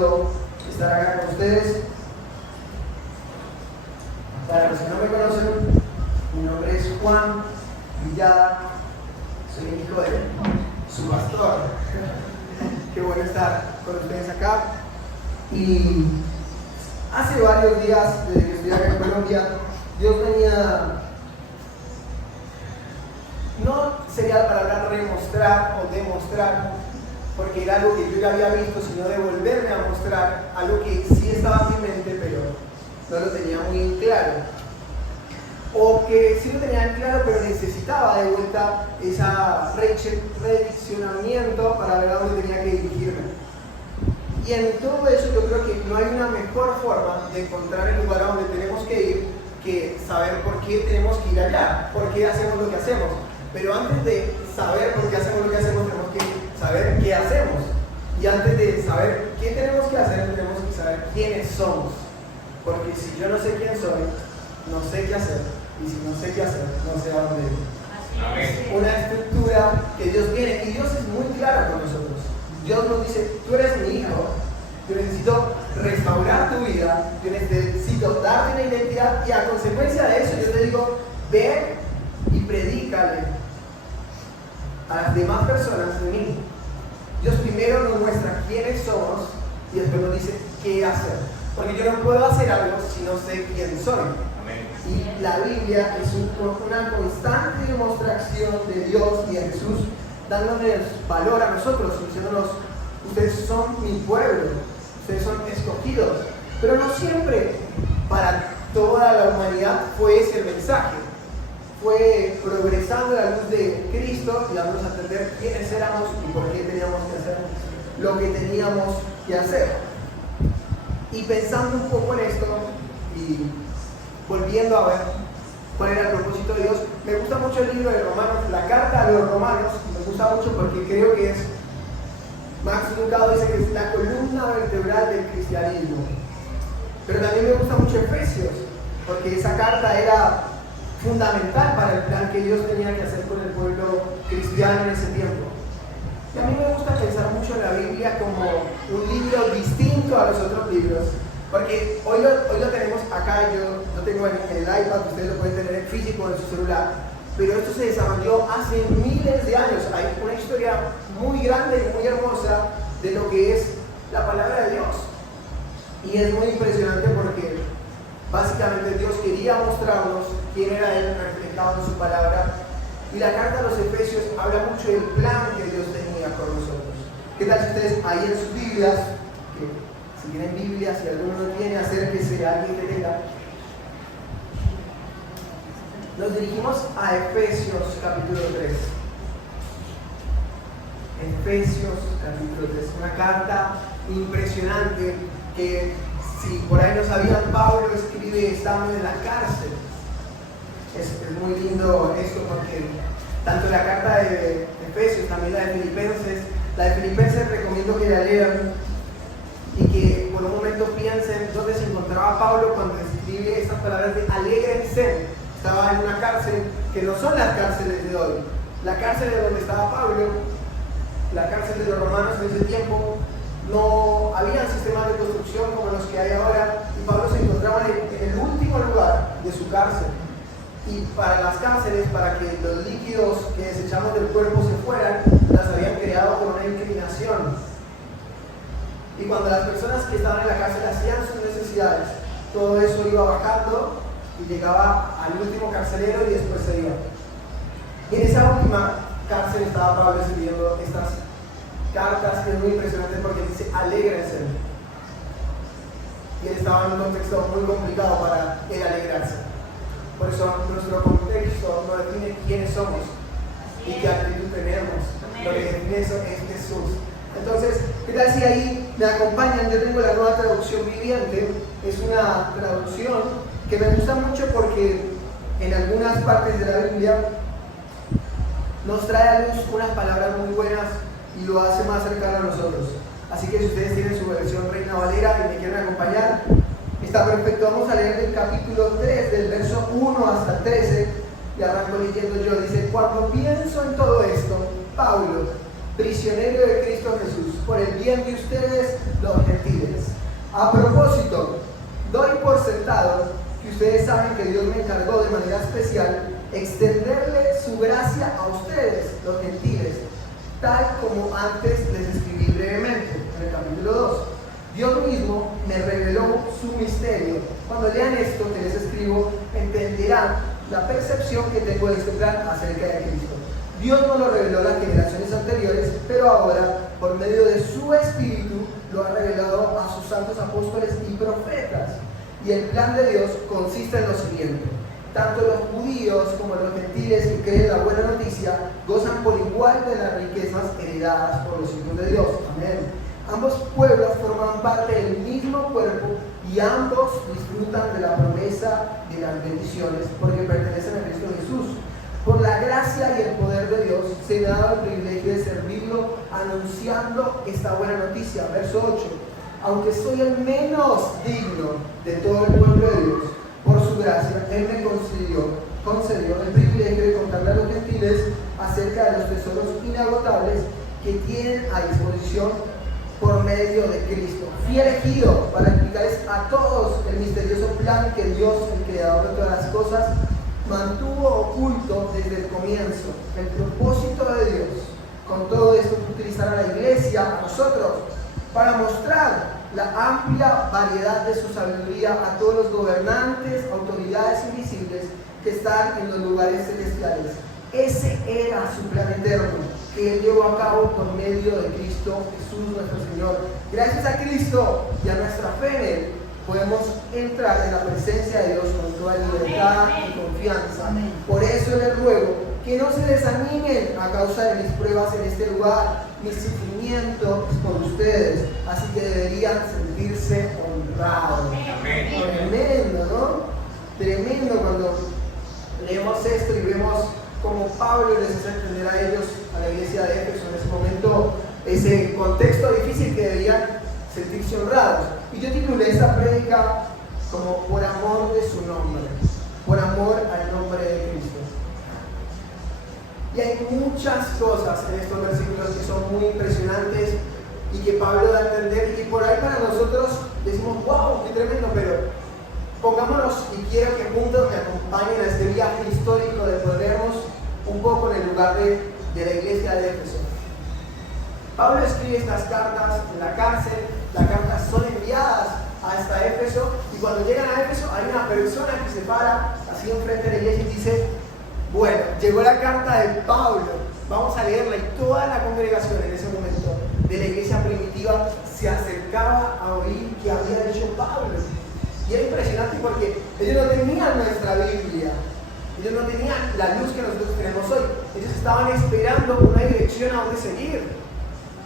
lindo estar acá con ustedes. Para los que no me conocen, mi nombre es Juan Villada, soy el hijo de su pastor. Qué bueno estar con ustedes acá. Y hace varios días, desde que estoy acá en Colombia, Dios venía, no sería la palabra remostrar o demostrar, porque era algo que yo ya había visto, sino devolverme a mostrar algo que sí estaba en mi mente, pero no lo tenía muy claro. O que sí lo tenía claro, pero necesitaba de vuelta ese redireccionamiento para ver a dónde tenía que dirigirme. Y en todo eso yo creo que no hay una mejor forma de encontrar el lugar a donde tenemos que ir que saber por qué tenemos que ir allá, por qué hacemos lo que hacemos. Pero antes de saber por qué hacemos lo que hacemos, tenemos que saber qué hacemos. Y antes de saber qué tenemos que hacer, tenemos que saber quiénes somos. Porque si yo no sé quién soy, no sé qué hacer. Y si no sé qué hacer, no sé a dónde ir. Es una estructura que Dios tiene. Y Dios es muy claro con nosotros. Dios nos dice, tú eres mi hijo. Yo necesito restaurar tu vida. Yo necesito darte una identidad. Y a consecuencia de eso, yo te digo, ve y predícale a las demás personas de mí. Dios primero nos muestra quiénes somos y después nos dice qué hacer. Porque yo no puedo hacer algo si no sé quién soy. Amén. Y la Biblia es una constante demostración de Dios y de Jesús dándonos valor a nosotros, diciéndonos, ustedes son mi pueblo, ustedes son escogidos. Pero no siempre para toda la humanidad fue ese el mensaje. Fue progresando a la luz de Cristo y dándonos a entender quiénes éramos y por qué teníamos que hacer lo que teníamos que hacer. Y pensando un poco en esto y volviendo a ver cuál era el propósito de Dios, me gusta mucho el libro de Romanos, la carta a los Romanos, me gusta mucho porque creo que es, Max Lucado dice que es la columna vertebral del cristianismo. Pero también me gusta mucho Efesios, porque esa carta era fundamental para el plan que Dios tenía que hacer con el pueblo cristiano en ese tiempo. Y a mí me gusta pensar mucho en la Biblia como un libro distinto a los otros libros, porque hoy lo tenemos acá, yo lo tengo en el iPad, ustedes lo pueden tener en físico en su celular, pero esto se desarrolló hace miles de años. Hay una historia muy grande y muy hermosa de lo que es la palabra de Dios. Y es muy impresionante porque básicamente Dios quería mostrarnos quién era Él reflejado en su palabra. Y la carta a los Efesios habla mucho del plan que Dios tenía con nosotros. ¿Qué tal si ustedes ahí en sus Biblias, que si tienen Biblia, si alguno no tiene, acérquese a alguien que tenga? Nos dirigimos a Efesios capítulo 3. Efesios capítulo 3, una carta impresionante que, si por ahí no sabían, Pablo escribe estando en la cárcel. Es muy lindo esto porque tanto la carta de Efesios, también la de Filipenses recomiendo que la lean y que por un momento piensen dónde se encontraba Pablo cuando escribe estas palabras de alégrense. Estaba en una cárcel que no son las cárceles de hoy. La cárcel de donde estaba Pablo, la cárcel de los romanos en ese tiempo, no había sistemas de construcción como los que hay ahora, y Pablo se encontraba en el último lugar de su cárcel. Y para las cárceles, para que los líquidos que desechamos del cuerpo se fueran, las habían creado con una inclinación. Y cuando las personas que estaban en la cárcel hacían sus necesidades, todo eso iba bajando y llegaba al último carcelero y después se iba. Y en esa última cárcel estaba Pablo escribiendo estas cartas, que es muy impresionante porque dice alégrense. Y él estaba en un contexto muy complicado para él alegrarse. Por eso nuestro contexto nos define quiénes somos y qué actitud tenemos. Lo que define eso es Jesús. Entonces, ¿qué tal si ahí me acompañan? Yo tengo la Nueva Traducción Viviente. Es una traducción que me gusta mucho porque en algunas partes de la Biblia nos trae a luz unas palabras muy buenas y lo hace más cercano a nosotros. Así que si ustedes tienen su versión Reina Valera y me quieren acompañar, está perfecto. Vamos a leer del capítulo 3, del verso 1 hasta el 13, y arranco leyendo yo. Dice: cuando pienso en todo esto, Pablo, prisionero de Cristo Jesús, por el bien de ustedes, los gentiles, A propósito, doy por sentado que ustedes saben que Dios me encargó de manera especial extenderle su gracia a ustedes, los gentiles, tal como antes les escribí brevemente en el capítulo 2. Dios mismo me reveló su misterio. Cuando lean esto que les escribo, entenderán la percepción que tengo de este plan acerca de Cristo. Dios no lo reveló a las generaciones anteriores, pero ahora, por medio de su Espíritu, lo ha revelado a sus santos apóstoles y profetas. Y el plan de Dios consiste en lo siguiente: tanto los judíos como los gentiles que creen la buena noticia gozan por igual de las riquezas heredadas por los hijos de Dios. Amén. Ambos pueblos forman parte del mismo cuerpo y ambos disfrutan de la promesa de las bendiciones porque pertenecen a Cristo Jesús. Por la gracia y el poder de Dios se me ha dado el privilegio de servirlo anunciando esta buena noticia. Verso 8. Aunque soy el menos digno de todo el pueblo de Dios, por su gracia, Él me concedió el privilegio de contarle a los gentiles acerca de los tesoros inagotables que tienen a disposición por medio de Cristo. Fui elegido para explicarles a todos el misterioso plan que Dios, el creador de todas las cosas, mantuvo oculto desde el comienzo. El propósito de Dios con todo esto es utilizar a la iglesia, a nosotros, para mostrar la amplia variedad de su sabiduría a todos los gobernantes, autoridades invisibles que están en los lugares celestiales. Ese era su plan eterno, que Él llevó a cabo por medio de Cristo Jesús nuestro Señor. Gracias a Cristo y a nuestra fe en Él, podemos entrar en la presencia de Dios con toda libertad y confianza. Amén. Por eso les ruego que no se desanimen a causa de mis pruebas en este lugar. Mi sufrimiento es por ustedes, así que deberían sentirse honrados. Amén. Tremendo, ¿no? Tremendo cuando leemos esto y vemos como Pablo les hace entender a ellos, a la iglesia de Éfeso en ese momento, ese contexto difícil que deberían sentirse honrados. Y yo titulé esta prédica como por amor de su nombre, por amor al nombre de Cristo. Y hay muchas cosas en estos versículos que son muy impresionantes y que Pablo da a entender, y por ahí para nosotros decimos, wow, qué tremendo, pero pongámonos, y quiero que juntos me acompañen a este viaje histórico de ponernos un poco en el lugar de la iglesia de Éfeso. Pablo escribe estas cartas en la cárcel, las cartas son enviadas hasta Éfeso, y cuando llegan a Éfeso hay una persona que se para así enfrente de la iglesia y dice, bueno, llegó la carta de Pablo, vamos a leerla. Y toda la congregación en ese momento de la iglesia primitiva se acercaba a oír qué había dicho Pablo. Y era impresionante porque ellos no tenían nuestra Biblia, ellos no tenían la luz que nosotros tenemos hoy. Ellos estaban esperando una dirección a dónde seguir.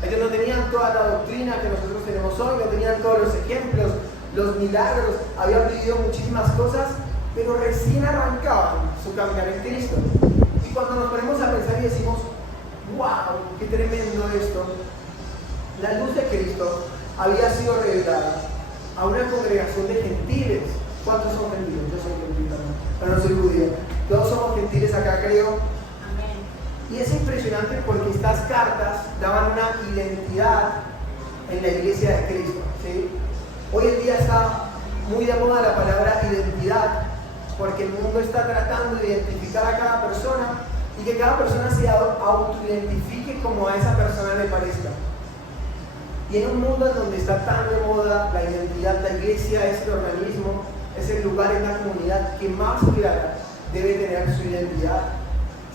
Ellos no tenían toda la doctrina que nosotros tenemos hoy, no tenían todos los ejemplos, los milagros, habían vivido muchísimas cosas, pero recién arrancaban su caminar en Cristo. Y cuando nos ponemos a pensar y decimos, wow, qué tremendo esto, la luz de Cristo había sido revelada a una congregación de gentiles. ¿Cuántos son gentiles? Yo soy gentil también, pero no soy judío. Todos somos gentiles acá, creo. Amén. Y es impresionante porque estas cartas daban una identidad en la iglesia de Cristo, ¿sí? Hoy en día está muy de moda la palabra identidad, porque el mundo está tratando de identificar a cada persona y que cada persona se autoidentifique como a esa persona le parezca. Y en un mundo en donde está tan de moda la identidad, la iglesia es el organismo, es el lugar en la comunidad que más clara debe tener su identidad,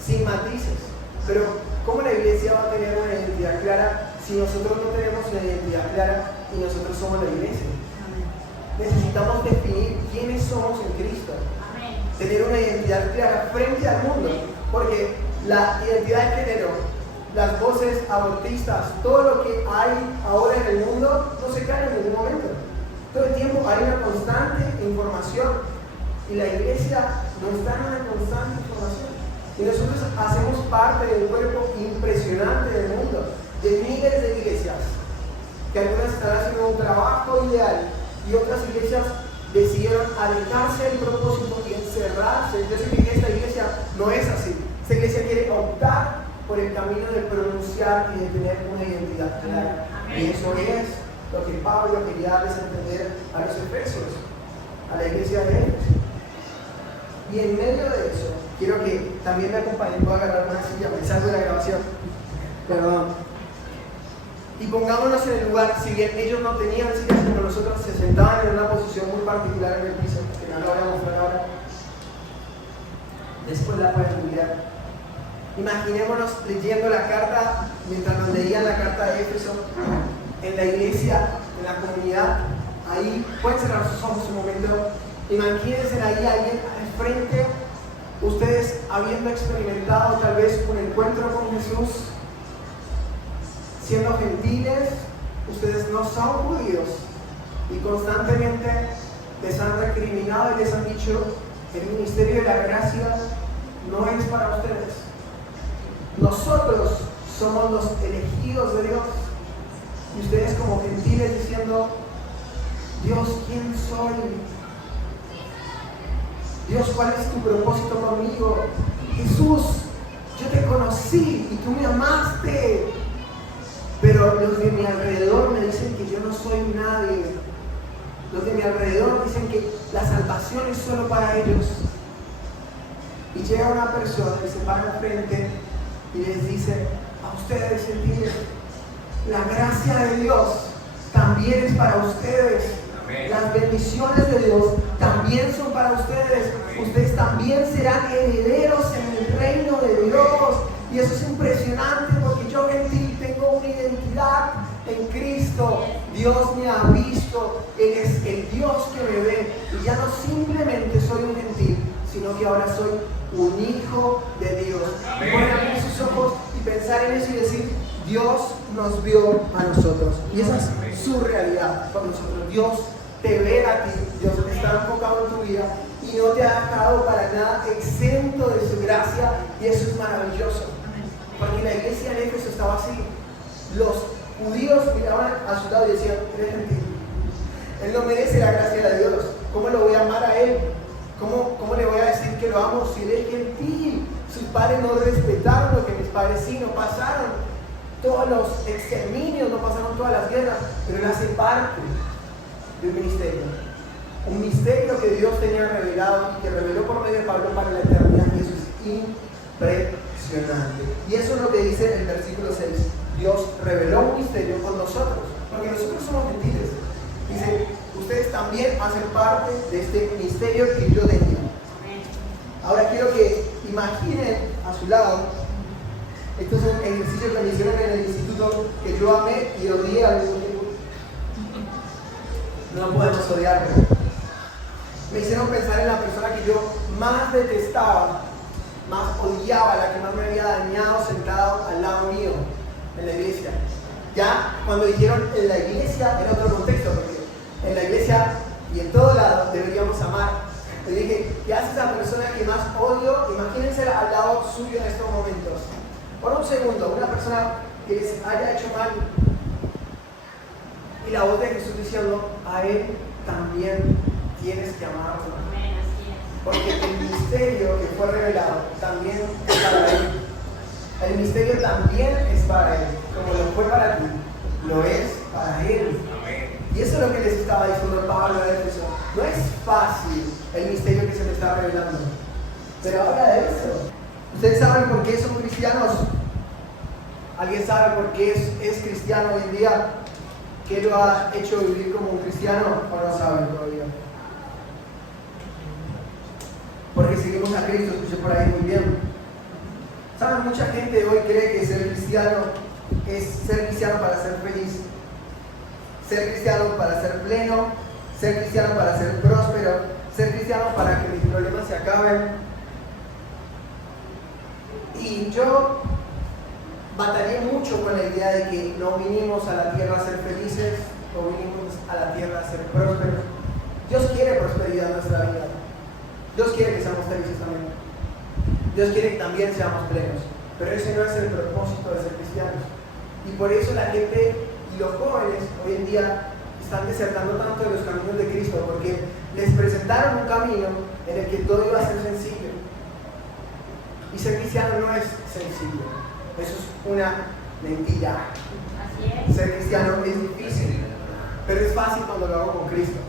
sin matices. Pero ¿cómo la iglesia va a tener una identidad clara si nosotros no tenemos una identidad clara y nosotros somos la iglesia? Amén. Necesitamos definir quiénes somos en Cristo. Amén. Tener una identidad clara frente al mundo, porque la identidad de género, las voces abortistas, todo lo que hay ahora en el mundo no se cae en ningún momento. Todo el tiempo hay una constante información y la iglesia no está en una constante información. Y nosotros hacemos parte de un cuerpo impresionante del mundo, de miles de iglesias, que algunas están haciendo un trabajo ideal y otras iglesias decidieron alejarse del propósito y encerrarse. Yo sé que esta iglesia no es así. Esta iglesia quiere optar por el camino de pronunciar y de tener una identidad clara. Y eso es lo que Pablo quería darles a entender a los efesios, a la iglesia de Éfeso. Y en medio de eso, quiero que también me acompañen. Voy a agarrar una silla, me salgo de la grabación. Perdón. Y pongámonos en el lugar, si bien ellos no tenían sillas como nosotros, se sentaban en una posición muy particular en el piso, que no lo voy a mostrar ahora. Después la pueden mirar. Imaginémonos leyendo la carta, mientras nos leían la carta de Éfeso, en la iglesia, en la comunidad. Ahí pueden cerrar sus ojos un momento. Imagínense ahí alguien al frente, ustedes habiendo experimentado tal vez un encuentro con Jesús, siendo gentiles, ustedes no son judíos y constantemente les han recriminado y les han dicho: el ministerio de la gracia no es para ustedes. Nosotros somos los elegidos de Dios. Y ustedes como gentiles diciendo: Dios, ¿quién soy? Dios, ¿cuál es tu propósito conmigo? Jesús, yo te conocí y tú me amaste, pero los de mi alrededor me dicen que yo no soy nadie. Los de mi alrededor dicen que la salvación es solo para ellos. Y llega una persona y se para enfrente y les dice: a ustedes, gentiles, la gracia de Dios también es para ustedes. Amén. Las bendiciones de Dios también son para ustedes. Amén. Ustedes también serán herederos en el reino de Dios. Y eso es impresionante, porque yo, gentil, tengo una identidad en Cristo. Dios me ha visto, Él es el Dios que me ve. Y ya no simplemente soy un gentil, sino que ahora soy un hijo de Dios. Y pueden abrir sus ojos y pensar en eso y decir: Dios nos vio a nosotros. Y esa es su realidad para nosotros. Dios te ve a ti, Dios está enfocado en tu vida y no te ha dejado para nada exento de su gracia, y eso es maravilloso. Porque la iglesia en Éfeso estaba así. Los judíos miraban a su lado y decían: eres gentil, él no merece la gracia de Dios, ¿cómo lo voy a amar a él? ¿Cómo le voy a decir que lo amo si él es gentil? Sus padres no respetaron lo que mis padres sí, no pasaron todos los exterminios, no pasaron todas las guerras, pero él hace parte de un ministerio. Un misterio que Dios tenía revelado y que reveló por medio de Pablo para la eternidad. Y eso es impresionante. Y eso es lo que dice el versículo 6. Dios reveló un misterio con nosotros, porque nosotros somos gentiles. Dice: ustedes también hacen parte de este misterio que yo tenía. Ahora quiero que imaginen a su lado. Esto es un ejercicio que me hicieron en el instituto, que yo amé y odié al mismo tiempo. No podemos odiar, pero me hicieron pensar en la persona que yo más detestaba, más odiaba, la que más me había dañado, sentado al lado mío en la iglesia. Ya cuando dijeron en la iglesia era otro contexto, porque en la iglesia y en todo lado deberíamos amar. Le dije: ¿qué hace esa persona que más odio? Imagínense al lado suyo en estos momentos. Por un segundo, una persona que les haya hecho mal, y la voz de Jesús diciendo: a él también tienes que amarlo. Porque el misterio que fue revelado también es para él. El misterio también es para él. Como lo fue para ti, lo es para él. Y eso es lo que les estaba diciendo Pablo a Éfeso. No es fácil el misterio que se me está revelando, pero habla de eso. ¿Ustedes saben por qué son cristianos? ¿Alguien sabe por qué es cristiano hoy en día? ¿Qué lo ha hecho vivir como un cristiano? ¿O no saben todavía? Porque seguimos a Cristo, escuché por ahí muy bien. ¿Saben? Mucha gente hoy cree que ser cristiano es ser cristiano para ser feliz, ser cristiano para ser pleno, ser cristiano para ser próspero, ser cristiano para que mis problemas se acaben. Y yo batallé mucho con la idea de que no vinimos a la tierra a ser felices, no vinimos a la tierra a ser prósperos. Dios quiere prosperidad en nuestra vida. Dios quiere que seamos felices también. Dios quiere que también seamos plenos. Pero ese no es el propósito de ser cristianos. Y por eso la gente y los jóvenes hoy en día están desertando tanto de los caminos de Cristo, porque les presentaron un camino en el que todo iba a ser sencillo. Y ser cristiano no es sencillo. Eso es una mentira. Así es. Ser cristiano es difícil. pero es fácil cuando lo hago con Cristo.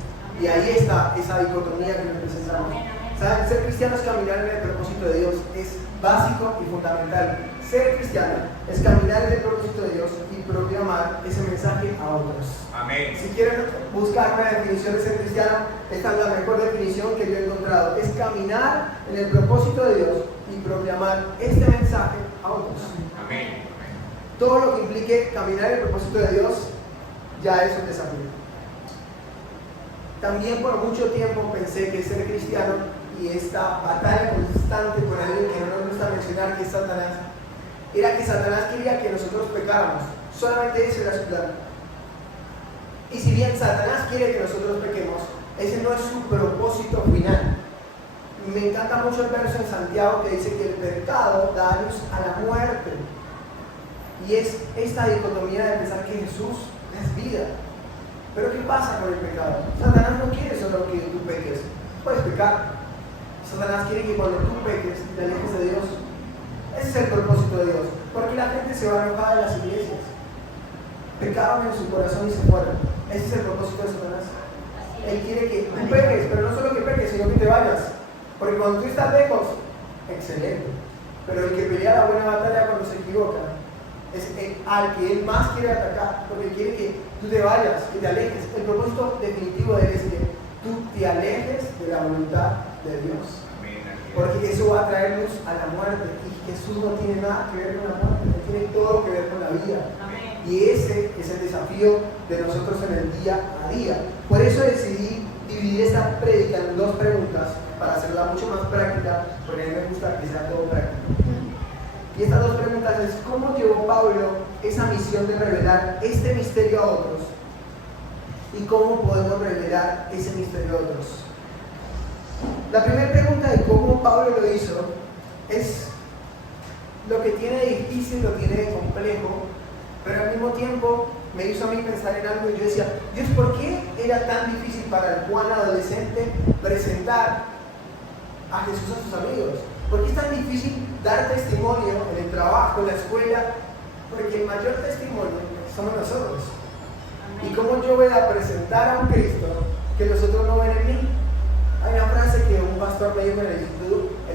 Y ahí está esa dicotomía que nos presentamos. ¿Saben? Ser cristiano es caminar en el propósito de Dios, es básico y fundamental. Ser cristiano es caminar en el propósito de Dios y proclamar ese mensaje a otros. Amén. Si quieren buscar una definición de ser cristiano, esta es la mejor definición que yo he encontrado. Es caminar en el propósito de Dios y proclamar este mensaje a otros. Amén. Todo lo que implique caminar en el propósito de Dios ya es un desafío. También por mucho tiempo pensé que ser cristiano y esta batalla constante con alguien que no nos gusta mencionar, que es Satanás, era que Satanás quería que nosotros pecáramos. Solamente ese era su plan. Y si bien Satanás quiere que nosotros pequemos, ese no es su propósito final. Me encanta mucho el verso en Santiago que dice que el pecado da luz a la muerte. Y es esta dicotomía de pensar que Jesús es vida. Pero ¿qué pasa con el pecado? Satanás no quiere solo que tú peques. Puedes pecar. Satanás quiere que cuando tú peques te alejes de Dios. Ese es el propósito de Dios. Porque la gente se va enojada de las iglesias. Pecaron en su corazón y se fueron. Ese es el propósito de Satanás. Él quiere que tú peques, pero no solo que peques, sino que te vayas. Porque cuando tú estás lejos, excelente. Pero el que pelea la buena batalla cuando se equivoca es al que él más quiere atacar, porque quiere que tú te vayas, que te alejes. El propósito definitivo de él es que tú te alejes de la voluntad de Dios. Porque eso va a traer luz a la muerte. Y Jesús no tiene nada que ver con la muerte, no tiene todo que ver con la vida. Y ese es el desafío de nosotros en el día a día. Por eso decidí dividir esta prédica en dos preguntas, para hacerla mucho más práctica, porque a mí me gusta que sea todo práctico. Y estas dos preguntas es: ¿cómo llevó Pablo esa misión de revelar este misterio a otros? ¿Y cómo podemos revelar ese misterio a otros? La primera pregunta de cómo Pablo lo hizo es lo que tiene de difícil, lo tiene de complejo, pero al mismo tiempo me hizo a mí pensar en algo y yo decía: Dios, ¿por qué era tan difícil para el Juan adolescente presentar a Jesús a sus amigos? ¿Por qué es tan difícil dar testimonio en el trabajo, en la escuela? Porque el mayor testimonio somos nosotros. ¿Y cómo yo voy a presentar a un Cristo que los otros no ven en mí? Hay una frase que un pastor me dijo en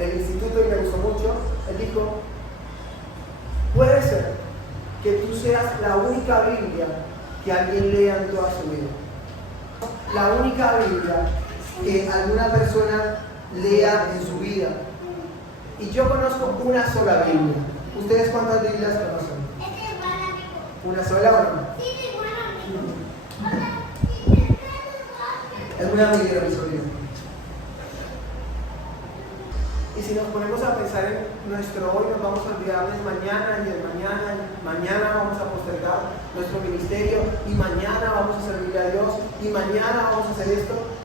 el instituto y me gustó mucho. Él dijo: puede ser que tú seas la única Biblia que alguien lea en toda su vida. La única Biblia que alguna persona lea en su vida. Y yo conozco una sola Biblia. ¿Ustedes cuántas Biblias conocen? ¿Una sola o no? Es una Biblia, mi sobrino. Y si nos ponemos a pensar en nuestro hoy, nos vamos a olvidar del mañana y del mañana. Mañana vamos a postergar nuestro ministerio y mañana vamos a servirle a Dios y mañana vamos a hacer esto.